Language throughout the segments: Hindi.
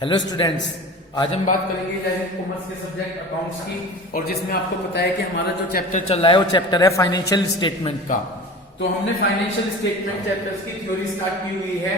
हेलो स्टूडेंट्स, आज हम बात करेंगे इलेवेंथ कॉमर्स के सब्जेक्ट अकाउंट्स की। और जिसमें आपको पता है कि हमारा जो चैप्टर चल रहा है वो चैप्टर है फाइनेंशियल स्टेटमेंट का। तो हमने फाइनेंशियल स्टेटमेंट चैप्टर्स की थ्योरी स्टार्ट की हुई है।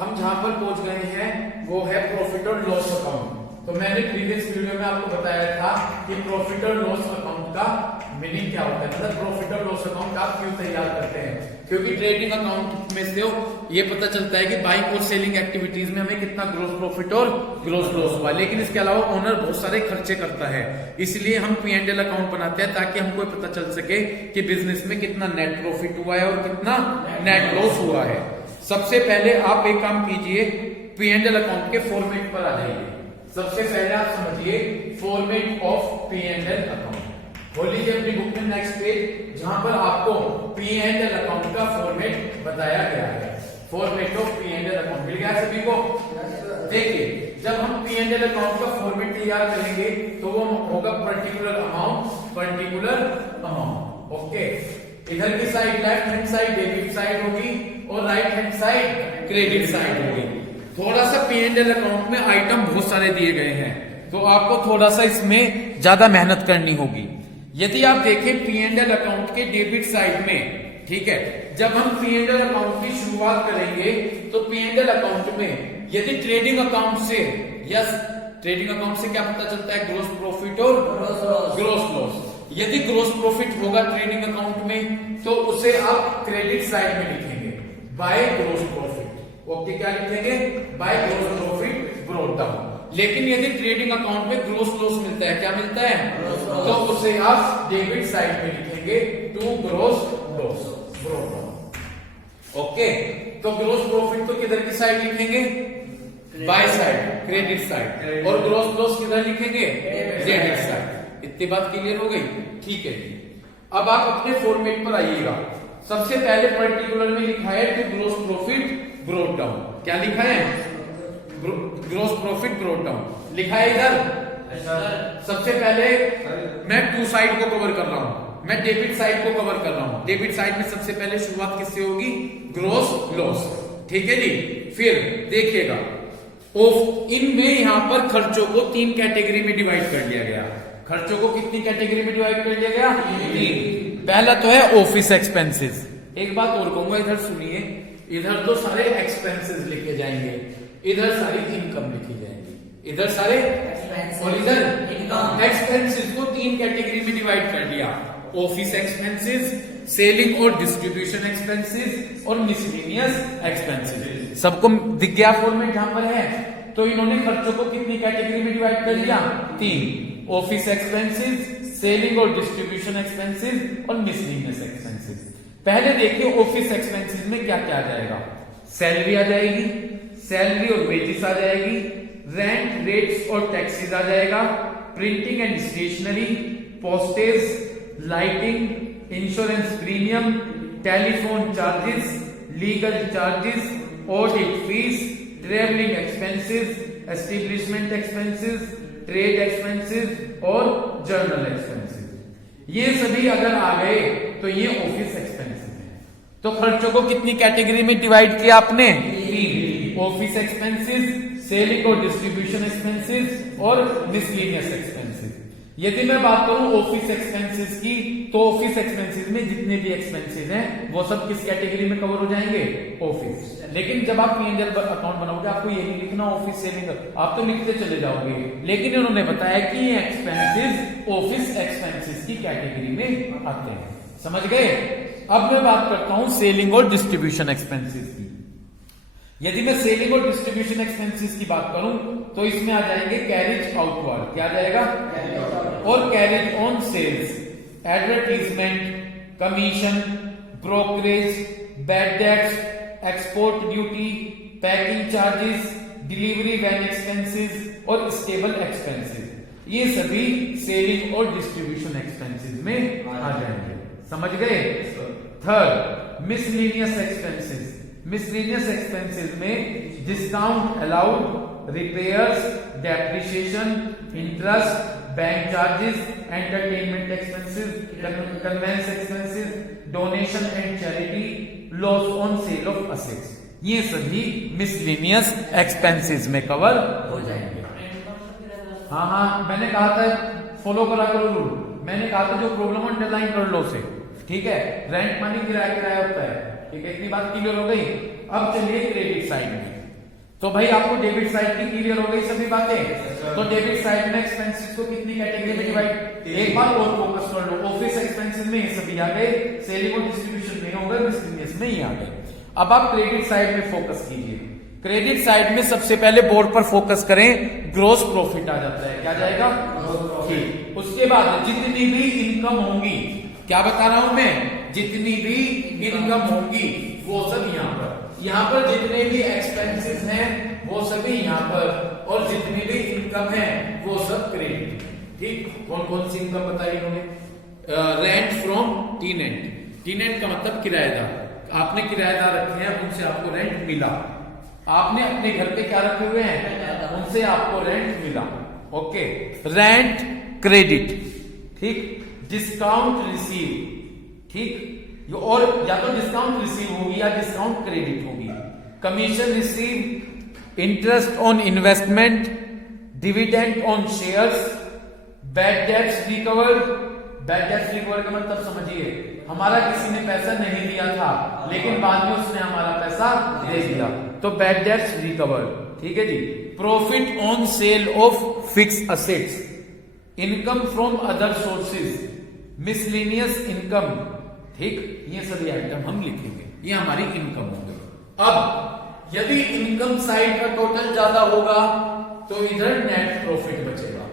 हम जहां पर पहुंच गए हैं वो है प्रॉफिट और लॉस अकाउंट। तो मैंने प्रीवियस वीडियो में आपको बताया था कि प्रॉफिट और लॉस अकाउंट का मीनिंग क्या होता है, मतलब प्रॉफिट और लॉस अकाउंट आप क्यों तैयार करते हैं। क्योंकि ट्रेडिंग अकाउंट में से ये पता चलता है कि बाइंग और सेलिंग एक्टिविटीज में हमें कितना ग्रोस प्रॉफिट और ग्रोस लॉस हुआ, लेकिन इसके अलावा ओनर बहुत सारे खर्चे करता है। इसलिए हम P&L अकाउंट बनाते हैं ताकि हमको पता चल सके कि बिजनेस में कितना नेट प्रॉफिट हुआ है और कितना नेट लॉस हुआ है। सबसे पहले आप एक काम कीजिए, P&L अकाउंट के फॉर्मेट पर आ जाइए। सबसे पहले आप समझिए फॉर्मेट ऑफ P&L अकाउंट। खोलिए अपनी बुक में नेक्स्ट पेज, जहां पर आपको P&L अकाउंट का फॉर्मेट बताया गया है। फॉर्मेट ऑफ P&L अकाउंट मिल गया सभी को। देखिए, जब हम P&L अकाउंट का फॉर्मेट तैयार करेंगे तो वो होगा पर्टिकुलर अमाउंट। ओके, इधर की side left hand side debit side होगी और right hand side credit side होगी। थोड़ा सा P&L अकाउंट में आइटम बहुत सारे दिए गए हैं, तो आपको थोड़ा सा इसमें ज्यादा मेहनत करनी होगी। यदि आप देखें P&L अकाउंट के डेबिट साइड में, ठीक है, जब हम P&L अकाउंट की शुरुआत करेंगे तो P&L अकाउंट में यदि ट्रेडिंग अकाउंट से, यस, ट्रेडिंग अकाउंट से क्या पता चलता है, ग्रोस प्रॉफिट और ग्रोस लॉस। यदि ग्रोस प्रॉफिट होगा ट्रेडिंग अकाउंट में तो उसे आप क्रेडिट साइड में लिखेंगे बाय ग्रोस प्रॉफिट। ओके, क्या लिखेंगे, by gross profit brought down. लेकिन यदि ट्रेडिंग अकाउंट में ग्रोस लॉस मिलता है, क्या मिलता है, तो उसे आप डेबिट साइड में लिखेंगे to gross loss brought down. Okay, तो ग्रोस प्रॉफिट तो किधर की साइड लिखेंगे, बाय साइड क्रेडिट साइड, और ग्रोस लॉस किधर लिखेंगे, डेबिट साइड। इतनी बात क्लियर हो गई, ठीक है जी। अब आप अपने फॉर्मेट पर आइएगा। सबसे पहले पर्टिकुलर में लिखा है to gross profit brought down. क्या लिखा है, ग्रोस प्रॉफिट ब्रॉट डाउन लिखा है इधर। सबसे पहले मैं टू साइड को कवर कर रहा हूं, मैं डेबिट साइड को कवर कर रहा हूं। डेबिट साइड में सबसे पहले शुरुआत किससे होगी, ग्रोस लॉस, ठीक है जी। फिर देखिएगा इनमें यहां पर खर्चों को तीन कैटेगरी में डिवाइड कर लिया गया। खर्चों को कितनी कैटेगरी में डिवाइड कर लिया गया, तीन। पहला तो है ऑफिस एक्सपेंसेस। एक बात और कहूंगा, इधर सुनिए, इधर तो सारे एक्सपेंसेस लिखे जाएंगे, इधर सारी इनकम लिखी जाएंगी, इधर सारे और इधर इनकम। एक्सपेंसेस को तीन कैटेगरी में डिवाइड कर दिया, ऑफिस एक्सपेंसेस, सेलिंग और डिस्ट्रीब्यूशन एक्सपेंसेस और मिसलेनियस एक्सपेंसेस। सबको दिख गया फॉर्मेट जहां पर है। तो इन्होंने खर्चों को कितनी कैटेगरी में डिवाइड कर दिया, तीन, ऑफिस एक्सपेंसेस, सेलिंग और डिस्ट्रीब्यूशन एक्सपेंसेस और मिसलेनियस एक्सपेंसेस। पहले देखिए ऑफिस एक्सपेंसेस में क्या क्या आ जाएगा। सैलरी आ जाएगी, सैलरी और वेजेस आ जाएगी, रेंट, रेट्स और टैक्सेस आ जाएगा, printing and stationery, postage, lighting, insurance premium, telephone charges, legal charges, audit fees, travelling expenses, establishment expenses, trade expenses और जर्नल एक्सपेंसेस। ये सभी अगर आ गए तो ये ऑफिस एक्सपेंसेस है। तो खर्चों को कितनी कैटेगरी में डिवाइड किया आपने, तीन, ऑफिस एक्सपेंसेस, सेलिंग और डिस्ट्रीब्यूशन एक्सपेंसेस और मिसलेनियस एक्सपेंसेस। यदि मैं बात करूं ऑफिस एक्सपेंसेस की, तो ऑफिस एक्सपेंसेस में जितने भी एक्सपेंसेस हैं वो सब किस कैटेगरी में कवर हो जाएंगे, ऑफिस। लेकिन जब आप P&L अकाउंट बनाओगे आपको ये नहीं लिखना ऑफिस सेलिंग, आप तो लिखते चले जाओगे। लेकिन इन्होंने बताया कि ये एक्सपेंसेस ऑफिस एक्सपेंसेस की कैटेगरी में आते हैं, समझ गए। अब मैं बात करता हूं सेलिंग और डिस्ट्रीब्यूशन एक्सपेंसेस की। यदि मैं सेलिंग और डिस्ट्रीब्यूशन एक्सपेंसेस की बात करूं तो इसमें आ जाएंगे कैरेज आउटवर्ड, क्या आ जाएगा, और carriage on sales, advertisement, commission, brokerage, bad debts, export duty, packing charges, delivery van expenses और स्टेबल एक्सपेंसेस। ये सभी सेलिंग और डिस्ट्रीब्यूशन एक्सपेंसेस में आ जाएंगे, समझ गए। Third, miscellaneous expenses. Miscellaneous expenses में discount allowed, repairs, depreciation, interest, bank charges, entertainment expenses, conveyance expenses, donation and charity, loss on sale of assets. ये सभी मिसलेनियस एक्सपेंसेस में कवर हो जाएंगे। हाँ हाँ, मैंने कहा था फॉलो करा करो रूल। मैंने कहा था जो प्रॉब्लम अंडरलाइन कर लो उसे, ठीक है। रेंट मानी किराया किराया होता है, ठीक है। इतनी बात क्लियर हो गई। अब चलिए क्रेडिट साइड में। तो भाई आपको डेबिट साइड की क्लियर हो गई सभी बातें। तो डेबिट साइड में एक्सपेंसेस को कितनी कैटेगरी में डिवाइड, एक बार और फोकस कर लो। ऑफिस एक्सपेंसेस में ये सभी आ गए, सेलिंग और डिस्ट्रीब्यूशन में हो गए, मिसलेनियस में ही आ गए। अब आप क्रेडिट साइड में फोकस कीजिए। क्रेडिट साइड में सबसे पहले बोर्ड पर फोकस करें, ग्रोस प्रॉफिट आ जाता है। क्या जाएगा? ठीक। उसके बाद जितनी भी इनकम होंगी, क्या बता रहा हूं मैं, जितनी भी इनकम होंगी वो सब यहाँ पर जितने भी एक्सपेंसेस हैं वो सभी यहाँ पर, और जितनी भी इनकम है वो सब क्रेडिट। ठीक। कौन कौन सी इनकम बताई इन्होंने? Rent from टीनेंट। टीनेंट का मतलब किराएदार। आपने किराएदार रखे हैं, उनसे आपको रेंट मिला। आपने अपने घर पे क्या रखे हुए हैं, उनसे आपको रेंट मिला। Okay, rent credit. ठीक। डिस्काउंट रिसीव, ठीक, और या तो डिस्काउंट रिसीव होगी या डिस्काउंट क्रेडिट होगी। Commission receive, interest on investment, dividend on shares, bad debts recovered. Bad debts recover का मतलब समझिए, हमारा किसी ने पैसा नहीं दिया था लेकिन बाद में उसने हमारा पैसा दे दिया, तो बैड डेट्स रिकवर्ड। ठीक है जी। Profit on sale of fix assets, income from other sources, miscellaneous income. ठीक। ये सभी आइटम हम लिखेंगे, ये हमारी इनकम होंगे। अब यदि इनकम साइड का टोटल ज्यादा होगा तो इधर नेट प्रॉफिट बचेगा।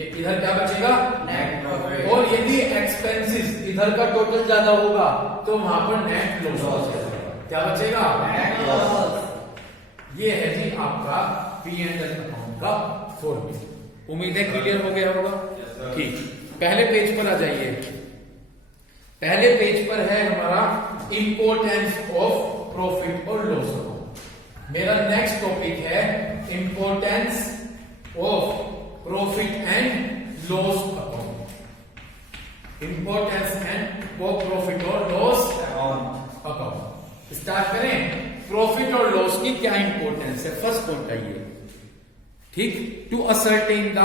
इधर क्या बचेगा? Net profit. और यदि एक्सपेंसेस इधर का टोटल ज्यादा होगा तो वहां पर नेट लॉस बचेगा। क्या बचेगा? Net loss. ये है जी आपका P&L अकाउंट का फॉर्मूला। उम्मीद है क्लियर हो गया होगा। ठीक। पहले पेज पर आ जाइए। पहले पेज पर है हमारा इंपोर्टेंस ऑफ प्रॉफिट और लॉस अकाउंट। मेरा नेक्स्ट टॉपिक है importance of profit and loss account. Importance and of profit और लॉस अकाउंट। स्टार्ट करें। प्रॉफिट और लॉस की क्या इंपोर्टेंस है? फर्स्ट पॉइंट आइए। ठीक। To ascertain the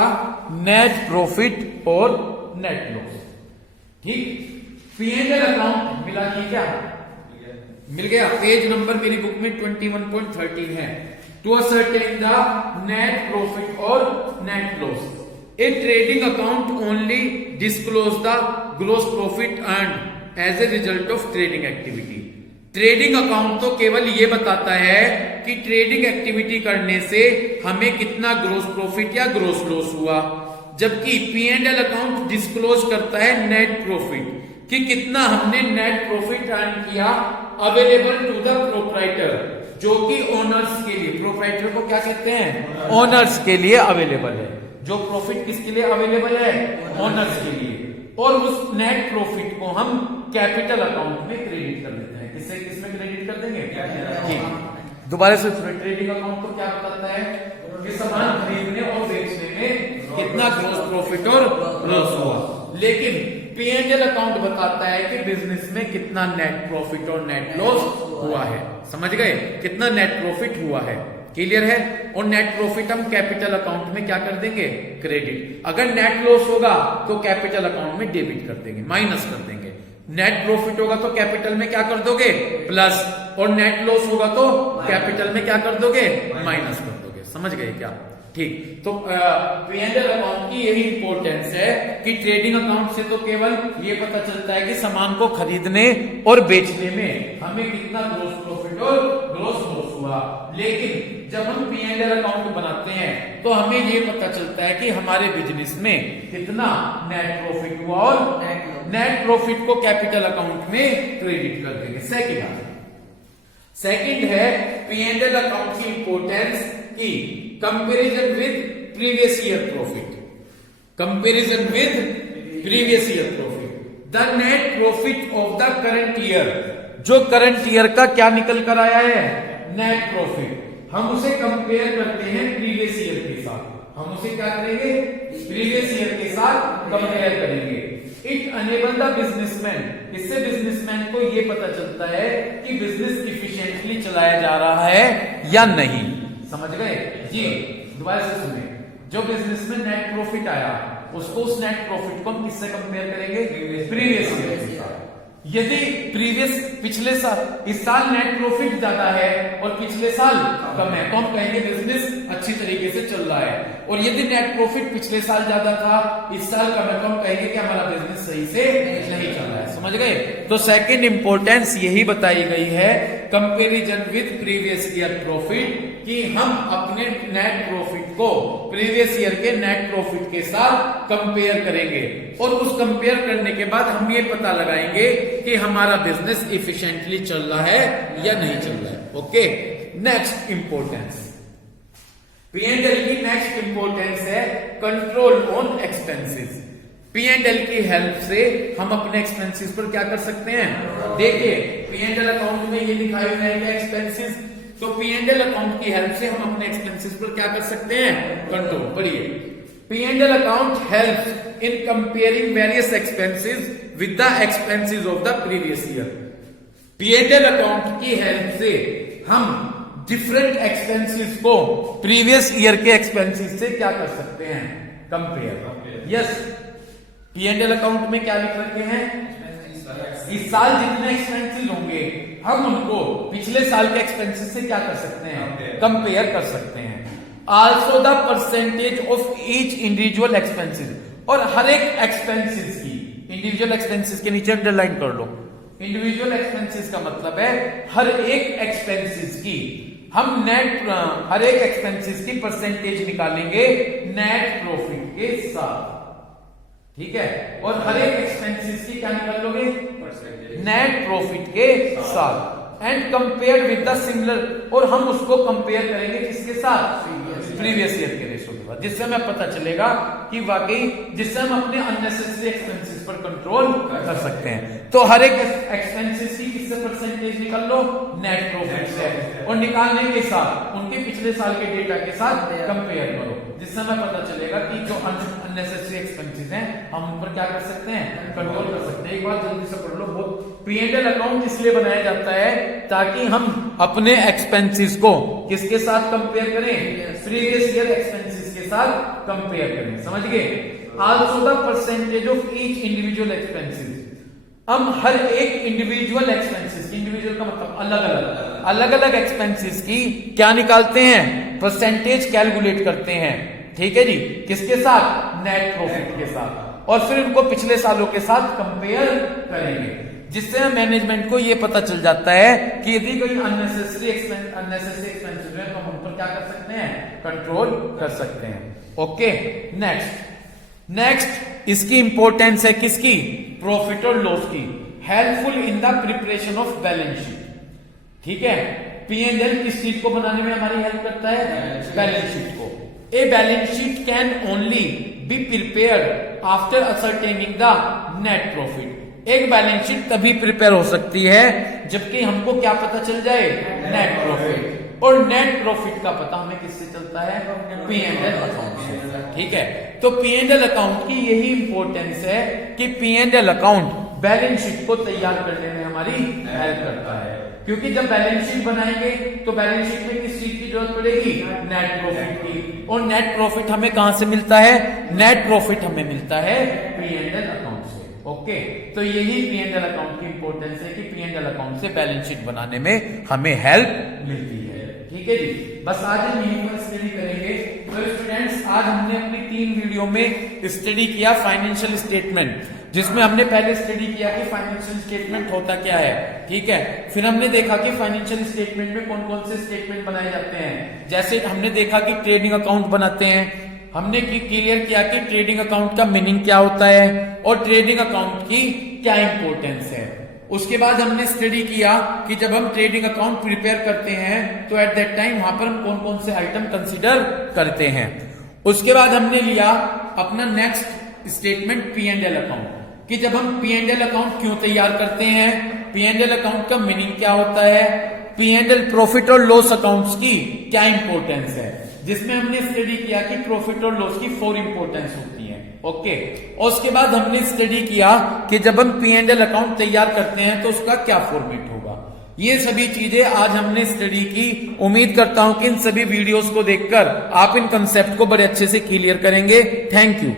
net profit और नेट लॉस। ठीक। P&L अकाउंट मिला कि क्या? मिल गया। पेज नंबर मेरी बुक में 21.13 है। To ascertain the net profit और net loss, a trading account only disclose the gross profit earned as a result of trading activity. Trading account तो केवल ये बताता है कि ट्रेडिंग एक्टिविटी करने से हमें कितना ग्रॉस प्रॉफिट या ग्रॉस लॉस हुआ, जबकि P&L अकाउंट डिस्क्लोज करता है नेट प्रॉफिट, कि कितना हमने नेट प्रॉफिट अर्न किया अवेलेबल टू द प्रोप्राइटर, जो कि ओनर्स के लिए, प्रोप्राइटर को क्या कहते हैं? ओनर्स के लिए अवेलेबल है। जो प्रॉफिट किसके लिए अवेलेबल है? ओनर्स के लिए। और उस नेट प्रॉफिट को हम कैपिटल अकाउंट में क्रेडिट कर देते हैं। किससे किसमें क्रेडिट कर देंगे? ठीक। दोबारा से ट्रेडिंग अकाउंट को क्या बताता है? कि सामान खरीदने और बेचने में कितना ग्रॉस प्रॉफिट और लॉस हुआ। लेकिन P&L अकाउंट बताता है कि बिजनेस में कितना नेट प्रॉफिट और नेट लॉस हुआ है। समझ गए? कितना नेट प्रॉफिट हुआ है। क्लियर है? और नेट प्रॉफिट हम कैपिटल अकाउंट में क्या कर देंगे? क्रेडिट। अगर नेट लॉस होगा तो कैपिटल अकाउंट में डेबिट कर देंगे, माइनस कर देंगे। नेट प्रॉफिट होगा तो कैपिटल में क्या कर दोगे? प्लस। और नेट लॉस होगा तो कैपिटल में क्या कर दोगे? माइनस कर दोगे। समझ गए क्या? ठीक। तो P&L अकाउंट की यही इंपॉर्टेंस है कि ट्रेडिंग अकाउंट से तो केवल ये पता चलता है कि सामान को खरीदने और बेचने में हमें कितना ग्रॉस प्रॉफिट और ग्रॉस लॉस हुआ, लेकिन जब हम P&L अकाउंट बनाते हैं तो हमें ये पता चलता है कि हमारे बिजनेस में कितना नेट प्रॉफिट हुआ, और नेट प्रॉफिट को कैपिटल अकाउंट में क्रेडिट कर देंगे। सेकंड है P&L अकाउंट की इंपॉर्टेंस की comparison with previous year profit. Comparison with previous year profit. The net profit of the current year, जो करंट ईयर का क्या निकल कर आया है? Net profit. हम उसे कंपेयर करते हैं प्रीवियस ईयर के साथ। हम उसे क्या करेंगे? प्रीवियस ईयर के साथ कंपेयर करेंगे। इट अनेबल द बिजनेसमैन, इससे बिजनेसमैन को ये पता चलता है कि बिजनेस इफिशिएंटली चलाया जा रहा है या नहीं। समझ गए जी? दोबारा से सुनिए, जो बिजनेस में नेट प्रॉफिट आया उसको, उस नेट प्रॉफिट को हम किससे कंपेयर करेंगे? प्रीवियस ईयर के साथ। यदि पिछले साल, इस साल नेट प्रॉफिट ज्यादा है और पिछले साल कम है, तो हम कहेंगे बिजनेस अच्छी तरीके से चल रहा है। और यदि नेट प्रॉफिट पिछले साल ज्यादा था, इस साल कम है, तो हम कहेंगे कि हमारा बिजनेस सही से नहीं चल रहा है। समझ गए? तो सेकंड इंपॉर्टेंस यही बताई गई है, comparison with previous year profit, कि हम अपने नेट प्रॉफिट को प्रीवियस ईयर के नेट प्रॉफिट के साथ कंपेयर करेंगे, और उस कंपेयर करने के बाद हम ये पता लगाएंगे कि हमारा बिजनेस इफिशिएंटली चल रहा है या नहीं चल रहा है। ओके, नेक्स्ट इंपॉर्टेंस, P&L की नेक्स्ट इंपॉर्टेंस है कंट्रोल ऑन एक्सपेंसेस। P&L की हेल्प से हम अपने एक्सपेंसेस पर क्या कर सकते हैं? देखिए, P&L अकाउंट में ये दिखाई हुआ है क्या एक्सपेंसेस, तो P&L अकाउंट की हेल्प से हम अपने एक्सपेंसेस पर क्या कर सकते हैं? कंट्रोल। पढ़िए, P&L account help in comparing various expenses with the expenses of the previous year. P&L account की हेल्प से हम डिफरेंट एक्सपेंसेस को प्रीवियस ईयर के एक्सपेंसेस से क्या कर सकते हैं? कंपेयर। यस, P&L अकाउंट में क्या लिख रखे हैं? इस साल जितने एक्सपेंसेस होंगे हम उनको पिछले साल के एक्सपेंसेस से क्या कर सकते हैं? कंपेयर कर सकते हैं। Also the percentage of each individual expenses, और हर एक एक्सपेंसेस की, इंडिविजुअल एक्सपेंसेस के नीचे अंडरलाइन कर लो, इंडिविजुअल एक्सपेंसेस का मतलब है हर एक एक्सपेंसेस की हम हर एक एक्सपेंसेस की परसेंटेज निकालेंगे नेट प्रॉफिट के साथ। ठीक है, और हर एक एक्सपेंसेस की क्या निकाल लोगे? नेट प्रॉफिट के साथ। And compare with the similar, और हम उसको कंपेयर करेंगे किसके साथ? प्रीवियस ईयर के रेशो के बाद, जिससे हमें पता चलेगा कि वाकई, जिससे हम अपने अननेसेसरी एक्सपेंसेस पर कंट्रोल कर सकते हैं। तो हर एक एक्सपेंसेस की किससे परसेंटेज निकाल लो? नेट प्रॉफिट से, और निकालने के साथ उनके पिछले साल के डेटा के साथ कंपेयर करो, जिससे हमें पता चलेगा कि जो अननेसेसरी एक्सपेंसेस हैं हम उन पर क्या कर सकते हैं? कंट्रोल कर सकते हैं। एक बात जल्दी से पढ़ लो, बहुत P&L अकाउंट इसलिए बनाया जाता है ताकि हम अपने एक्सपेंसेस को किसके साथ कंपेयर करें? प्रीवियस ईयर एक्सपेंसेस के साथ कंपेयर करें। समझ गए? Also the percentage of each individual expenses, हम हर एक इंडिविजुअल एक्सपेंसेस, इंडिविजुअल का मतलब अलग अलग एक्सपेंसेस की क्या निकालते हैं? परसेंटेज कैलकुलेट करते हैं। ठीक है जी, किसके साथ? नेट प्रॉफिट के साथ, और फिर उनको पिछले सालों के साथ कंपेयर करेंगे, जिससे मैनेजमेंट को यह पता चल जाता है कि यदि कोई अननेसेसरी एक्सपेंसेस है तो हम उन पर क्या कर सकते हैं? कंट्रोल कर सकते हैं। ओके, नेक्स्ट इसकी इंपॉर्टेंस है किसकी? प्रॉफिट और लॉस की। Helpful in the preparation of balance sheet. ठीक है, P&L किस चीज को बनाने में हमारी हेल्प करता है? बैलेंस शीट को। A balance sheet can only be prepared after ascertaining the net profit. एक बैलेंस शीट तभी प्रिपेयर हो सकती है जबकि हमको क्या पता चल जाए? Net profit. और नेट प्रॉफिट का पता हमें किससे चलता है? P&L अकाउंट से। ठीक है, तो P&L अकाउंट की यही इंपॉर्टेंस है कि P&L अकाउंट बैलेंस शीट को तैयार करने में हमारी हेल्प करता है, क्योंकि जब बैलेंस शीट बनाएंगे तो बैलेंस शीट में किस चीज की जरूरत पड़ेगी? नेट प्रॉफिट की। और नेट प्रॉफिट हमें कहां से मिलता है? नेट प्रॉफिट हमें मिलता है P&L अकाउंट से। ओके, तो यही P&L अकाउंट की इंपॉर्टेंस है कि P&L अकाउंट से बैलेंस शीट बनाने में हमें हेल्प मिलती है। ठीक है जी, बस आज हम यहीं पर स्टडी करेंगे। तो स्टूडेंट्स, आज हमने अपनी 3 वीडियो में स्टडी किया फाइनेंशियल स्टेटमेंट, जिसमें हमने पहले स्टडी किया कि फाइनेंशियल स्टेटमेंट होता क्या है। ठीक है, फिर हमने देखा कि फाइनेंशियल स्टेटमेंट में कौन कौन से स्टेटमेंट बनाए जाते हैं। जैसे हमने देखा कि ट्रेडिंग अकाउंट बनाते हैं, हमने क्लियर किया कि ट्रेडिंग अकाउंट का मीनिंग क्या होता है और ट्रेडिंग अकाउंट की क्या इंपॉर्टेंस है। उसके बाद हमने स्टडी किया कि जब हम ट्रेडिंग अकाउंट प्रिपेयर करते हैं तो एट दैट टाइम वहां पर हम कौन कौन से आइटम कंसीडर करते हैं। उसके बाद हमने लिया अपना नेक्स्ट स्टेटमेंट P&L अकाउंट, कि जब हम P&L अकाउंट क्यों तैयार करते हैं, P&L अकाउंट का मीनिंग क्या होता है, P&L प्रॉफिट और लॉस अकाउंट्स की क्या इंपॉर्टेंस है। जिसमें हमने स्टडी किया कि प्रॉफिट और लॉस की 4 इंपॉर्टेंस होती है। ओके, और उसके बाद हमने स्टडी किया कि जब हम P&L अकाउंट तैयार करते हैं तो उसका क्या फॉर्मेट होगा। ये सभी चीजें आज हमने स्टडी की। उम्मीद करता हूं कि इन सभी वीडियोस को देखकर आप इन कंसेप्ट को बड़े अच्छे से क्लियर करेंगे। Thank you.